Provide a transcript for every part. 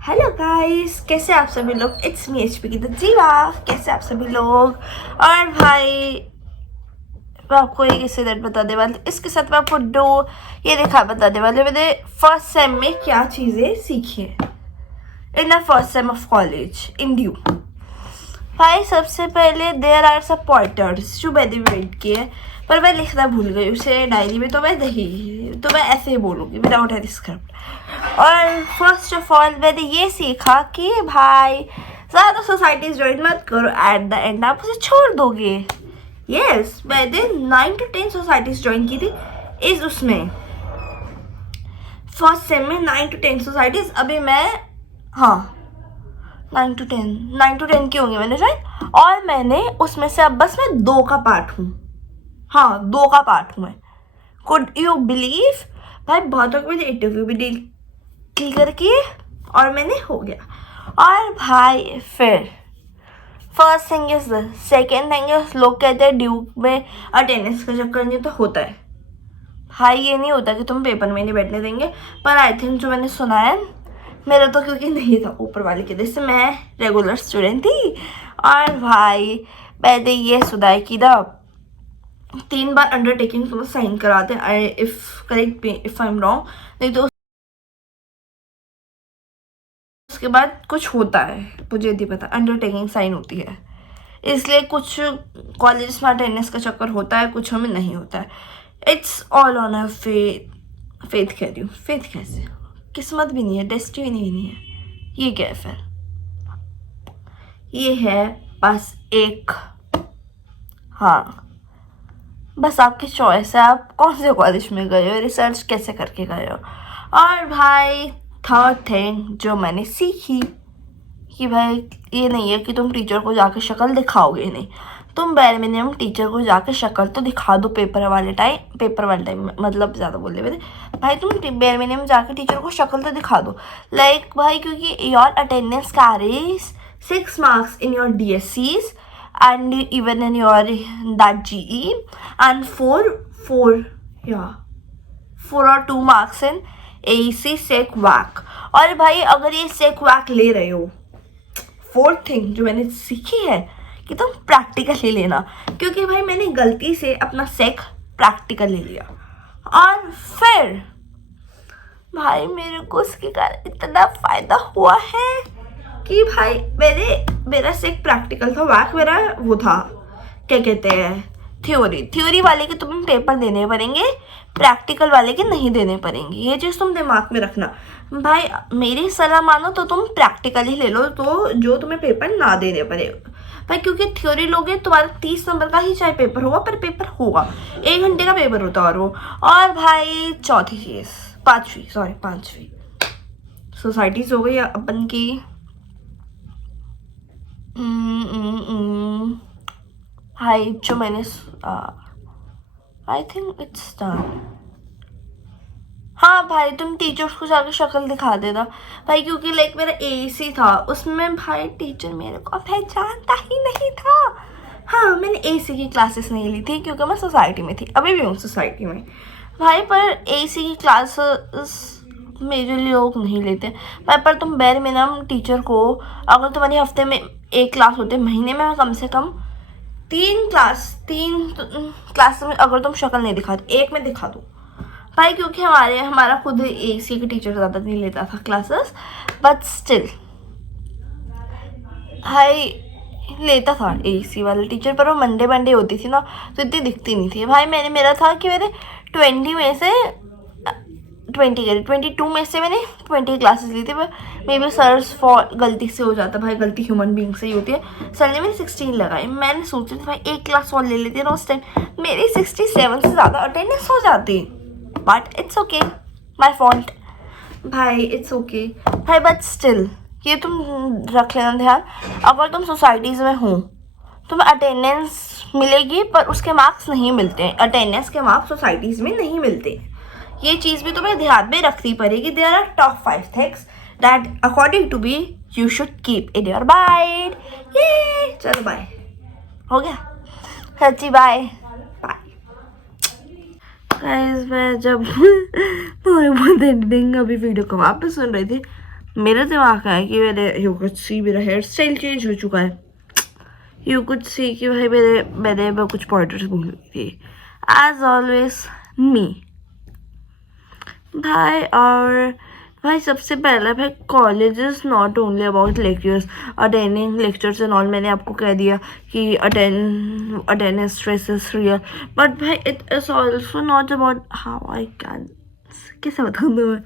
Hello guys, कैसे आप सभी लोग। इट्स मी एचपी की द जीवा। कैसे आप सभी लोग। और भाई मैं आपको एक इंसिडेंट बताने वाली, इसके साथ मैं आपको ये दिखा बताने वाली मैंने फर्स्ट सेम में क्या चीज़ें सीखी है in the first sem of college in due. भाई सबसे पहले देयर आर सब पॉइंटर्स जो मैंने वेट किए, पर मैं लिखना भूल गई उसे डायरी में, तो मैं ऐसे ही बोलूँगी विदाउट एनी स्क्रिप्ट। और फर्स्ट ऑफ ऑल मैंने ये सीखा कि भाई ज़्यादा सोसाइटीज ज्वाइन मत करो, एट द एंड आप उसे छोड़ दोगे। यस, मैंने 9 to 10 सोसाइटीज ज्वाइन की थी इस उसमें फर्स्ट सेम में। 9 to 10 सोसाइटीज। अभी मैं, हाँ 9 to 10 की होंगी मैंने ज्वाइन, और मैंने उसमें से अब बस मैं 2 का पार्ट हूँ। हाँ 2 का पार्ट हूँ मैं। कुड यू बिलीव भाई, बहुत लोग मैंने इंटरव्यू भी डील क्लियर किए और मैंने हो गया। और भाई फिर first thing is this, second thing is लोग कहते हैं ड्यूक में अटेंडेंस का चक्कर नहीं तो होता है। भाई ये नहीं होता कि तुम पेपर में नहीं बैठने देंगे, पर आई थिंक जो मैंने सुना है, मेरा तो क्योंकि नहीं था ऊपर वाले के देश से, मैं रेगुलर स्टूडेंट थी। और भाई मैंने ये सुना है कि ना 3 बार अंडरटेकिंग तुम्हें साइन कराते हैं, I if correct me if I am wrong, नहीं तो उसके बाद कुछ होता है, मुझे नहीं पता, अंडरटेकिंग साइन होती है। इसलिए कुछ कॉलेज में अटेंडेंस का चक्कर होता है, कुछ में नहीं होता है। It's all on a faith. Faith कह रही हूँ, फेथ कैसे, किस्मत भी नहीं है, डेस्टिनी भी नहीं है, ये क्या है फिर। ये है बस एक, हाँ बस आपकी चॉइस है, आप कौन से कॉलेज में गए हो, रिसर्च कैसे करके गए हो। और भाई थर्ड थिंग जो मैंने सीखी कि भाई ये नहीं है कि तुम टीचर को जाके शक्ल दिखाओगे नहीं, तुम बैर मिनिमम टीचर को जाके शक्ल तो दिखा दो पेपर वाले टाइम मतलब ज़्यादा बोल रहे मेरे भाई, तुम बैर मिनिमम जाके टीचर को शक्ल तो दिखा दो। लाइक भाई क्योंकि your attendance carries 6 marks in your DSCs and even in your that GE, and 4 or 2 marks in AEC SEC WAC। और भाई अगर ये SEC WAC ले रहे हो, फोर्थ थिंग जो मैंने सीखी है कि तुम प्रैक्टिकल ले लेना, क्योंकि भाई मैंने गलती से अपना सेक प्रैक्टिकल ले लिया और फिर भाई मेरे को उसके कारण इतना फ़ायदा हुआ है कि भाई मेरा सेक प्रैक्टिकल था, वैक मेरा वो था क्या कहते हैं थ्योरी वाले के तुम्हें पेपर देने पड़ेंगे, प्रैक्टिकल वाले के नहीं देने पड़ेंगे। ये चीज़ तुम दिमाग में रखना भाई। मेरी सलाह मानो तो तुम प्रैक्टिकल ही ले लो, तो जो तुम्हें पेपर ना देने पड़े भाई, क्योंकि थ्योरी लोगे तुम्हारा 30 नंबर का ही चाहे पेपर होगा, पर पेपर होगा 1 घंटे का पेपर होता और वो। और भाई चौथी चीज़, पांचवी सोसाइटीज हो गई अपन की। भाई जो मैंने आई थिंक इट्स डन। हाँ भाई तुम टीचर्स को जाके शक्ल दिखा देना भाई, क्योंकि लाइक मेरा एसी था, उसमें भाई टीचर मेरे को पहचानता ही नहीं था। हाँ मैंने एसी की क्लासेस नहीं ली थी क्योंकि मैं सोसाइटी में थी, अभी भी हूँ सोसाइटी में भाई, पर एसी की क्लासेस मेरे लिए लोग नहीं लेते भाई। पर तुम बैर मिनिमम टीचर को, अगर तुम्हारी हफ्ते में 1 क्लास होते, महीने में कम से कम 3 क्लास में अगर तुम शक्ल नहीं दिखाते, 1 में दिखा दो भाई, क्योंकि हमारा खुद एसी के टीचर ज़्यादा नहीं लेता था क्लासेस, बट स्टिल भाई लेता था एसी वाला टीचर, पर वो मंडे होती थी ना, तो इतनी दिखती नहीं थी भाई। मेरा था कि मेरे 22 में से मैंने 20 क्लासेस ली थी, पर मे बी सर्स फॉर गलती से हो जाता भाई, गलती ह्यूमन बींग से ही होती है। सर ने मेरी 16 लगाई, मैंने सोचा था भाई 1 क्लास और ले लेती ना उस टाइम, मेरी 67 से ज़्यादा अटेंडेंस हो जाती, but it's okay, my fault भाई, इट्स ओके भाई। बट स्टिल ये तुम रख लेना ध्यान, अगर तुम सोसाइटीज़ में हो तुम्हें अटेंडेंस मिलेगी, पर उसके मार्क्स नहीं मिलते हैं, अटेंडेंस के मार्क्स सोसाइटीज़ में नहीं मिलते। ये चीज़ भी तुम्हें ध्यान में रखनी पड़ेगी। There are top 5 things that according to be you should keep in your mind. ये चलो बाय, हो गया सच्ची, बाय गाइस। मैं जब बहुत एडिटिंग अभी वीडियो को वापस सुन रही थी, मेरे दिमाग का है कि मेरे यू कुड सी मेरा हेयर स्टाइल चेंज हो चुका है, यू कुड सी कि भाई मैं कुछ पॉइंटर्स भूल गई थी, एज ऑलवेज मी भाई। और भाई सबसे पहला भाई, college is not only about lectures, attending lectures and all. मैंने आपको कह दिया कि attendance stress is real, but भाई it is also not about how I can, कैसे बताऊँ मैं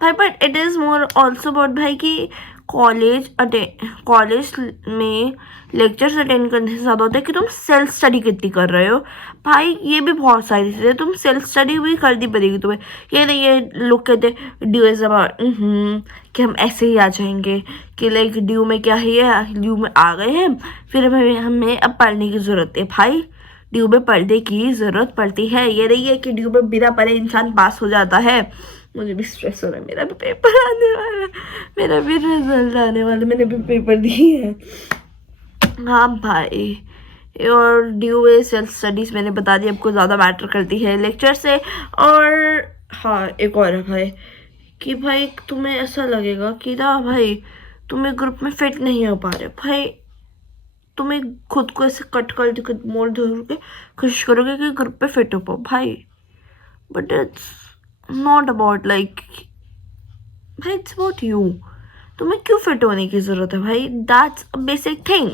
भाई, but it is more also about भाई कि कॉलेज में लेक्चर्स अटेंड करने से ज़्यादा होता है कि तुम सेल्फ स्टडी कितनी कर रहे हो भाई। ये भी बहुत सारी चीज़ें, तुम सेल्फ स्टडी भी करनी पड़ेगी तुम्हें। ये नहीं, ये लोग कहते ड्यू इज़ अबाउट कि हम ऐसे ही आ जाएंगे कि लाइक ड्यू में क्या है, ड्यू में आ गए हैं फिर हमें अब पढ़ने की ज़रूरत है। भाई ड्यू में पढ़ने की ज़रूरत पड़ती है, ये नहीं है कि ड्यू में बिना पढ़े इंसान पास हो जाता है। मुझे भी स्ट्रेस हो रहा है, मेरा भी पेपर आने वाला है, मेरा भी रिजल्ट आने वाला है, मैंने भी पेपर दिए हैं। हाँ भाई, और ड्यू ए सेल्फ स्टडीज़ मैंने बता दी आपको ज़्यादा मैटर करती है लेक्चर से। और हाँ एक और है भाई कि भाई तुम्हें ऐसा लगेगा कि ना भाई तुम्हें ग्रुप में फिट नहीं हो पा रहे भाई, तुम्हें खुद को ऐसे कट कर मोड़ धोड़ के कोशिश करोगे कि ग्रुप पे फिट हो पाओ भाई, but it's not about like भाई, इट्स अबाउट यू। तुम्हें क्यों फिट होने की ज़रूरत है भाई, that's a basic thing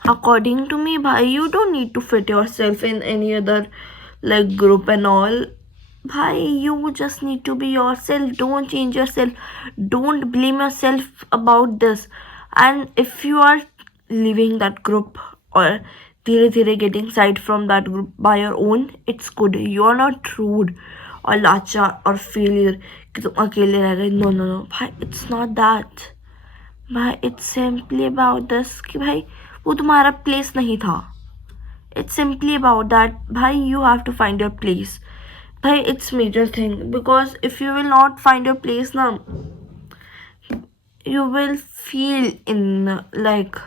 according to me भाई। You don't need to fit yourself in any other like group and all भाई, you just need to be yourself, don't change yourself, don't blame yourself about this। and if you are leaving that group or धीरे धीरे getting side from that group by your own, it's good, you are not rude or लाचार और failure कि तुम अकेले रह गए। no no no भाई, it's not that भाई, it's simply about this कि भाई वो तुम्हारा place नहीं था। it's simply about that भाई, you have to find your place भाई, it's major thing because if you will not find your place ना, you will feel in like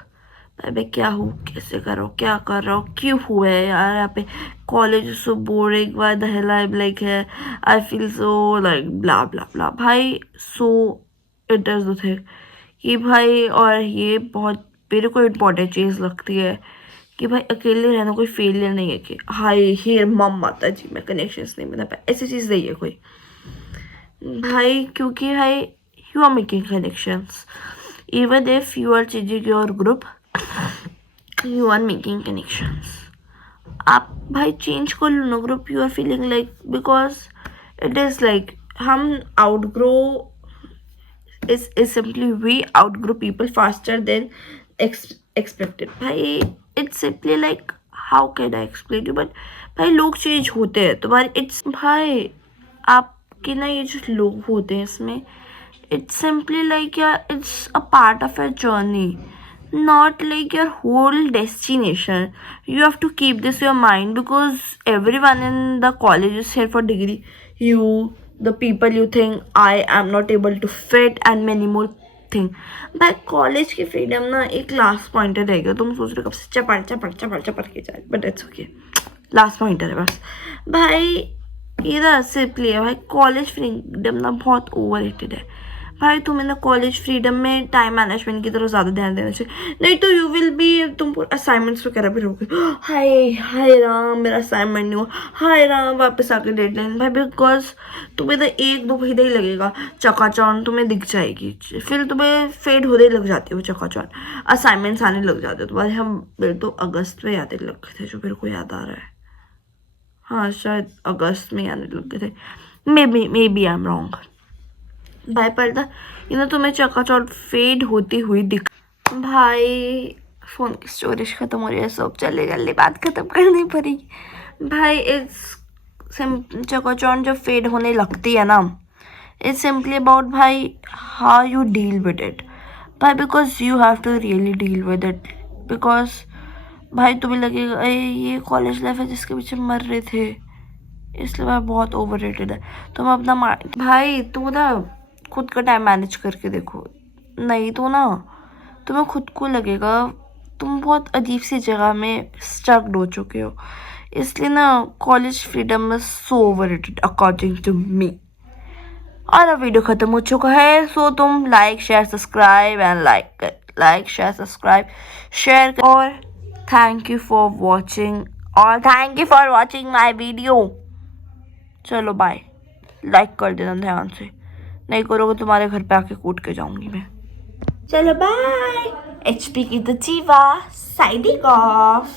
भाई क्या हूँ, कैसे करो, क्या कर रहा हूँ, क्यों हुआ है यार यहाँ पे, college so boring, why the hell I like है, आई फील सो लाइक ब्ला ब्ला ब्ला भाई। So it is the thing कि भाई, और ये बहुत मेरे को इम्पोर्टेंट चीज़ लगती है कि भाई अकेले रहना कोई फेलियर नहीं है कि हाय हियर मम माता जी मैं कनेक्शंस नहीं बना पाया, ऐसी चीज़ नहीं है कोई भाई, क्योंकि भाई you are making connections even if you are changing your group, you are making connections. आप भाई चेंज कर लो ना group, you are feeling like, because it is like हम outgrow is simply we outgrow people faster than expected भाई। it's simply like how can I explain you, but भाई लोग change होते हैं तुम्हारे, it's भाई आपके ना ये जो लोग होते हैं इसमें, it's simply like it's a part of your journey, not like your whole destination। you have to keep this in your mind because everyone in the college is here for degree, you the people you think I am not able to fit and many more thing भाई। College की freedom ना एक last pointer रहेगा, तुम सोच रहे हो कब से चपड़ के जाए, but it's okay, last pointer है बस भाई। इधर सिंपली है भाई, कॉलेज फ्रीडम ना बहुत ओवररेटेड है भाई। तुम्हें ना कॉलेज फ्रीडम में टाइम मैनेजमेंट की तरफ ज़्यादा ध्यान देना चाहिए, नहीं तो यू विल बी, तुम असाइनमेंट्स वगैरह भी रहोगे, हाय हाय राम मेरा असाइनमेंट नहीं हुआ, हाय राम वापस आके डेडलाइन भाई, बिकॉज तुम्हें तो 1-2 महीने ही लगेगा, चकाचौंध तुम्हें दिख जाएगी, फिर तुम्हें फेड होने लग जाती है वो चकाचौंध, असाइनमेंट्स आने लग जाते हैं तुम्हारे। हम मेरे तो अगस्त में आने लग गए थे, जो मेरे को याद आ रहा है, हाँ शायद अगस्त में आने लग गए थे, maybe I am wrong भाई। पर्दा ये ना तुम्हें चकाचौंध फेड होती हुई दिख भाई। फ़ोन की स्टोरेज ख़त्म हो रही है, सब चले जल्दी बात ख़त्म करनी पड़ेगी भाई। इट्स चकाचौंध जब फेड होने लगती है ना, इट्स सिंपली अबाउट भाई how you deal with it भाई, because you have to really deal with it, because भाई तुम्हें लगेगा ये कॉलेज लाइफ है जिसके पीछे मर रहे थे, इसलिए भाई बहुत ओवररेटेड है। तुम अपना भाई तू ना खुद का टाइम मैनेज करके देखो, नहीं तो ना तुम्हें खुद को लगेगा तुम बहुत अजीब सी जगह में स्टक्ड हो चुके हो। इसलिए ना college freedom is so overrated according to me. और अब वीडियो ख़त्म हो चुका है, सो तुम like share subscribe and like share subscribe share और thank you for watching my video. चलो बाय, लाइक कर देना ध्यान से, नहीं करोगे तुम्हारे घर पे आके कूट के जाऊंगी मैं। चलो बाय, HP की द जीवा साइडिंग ऑफ।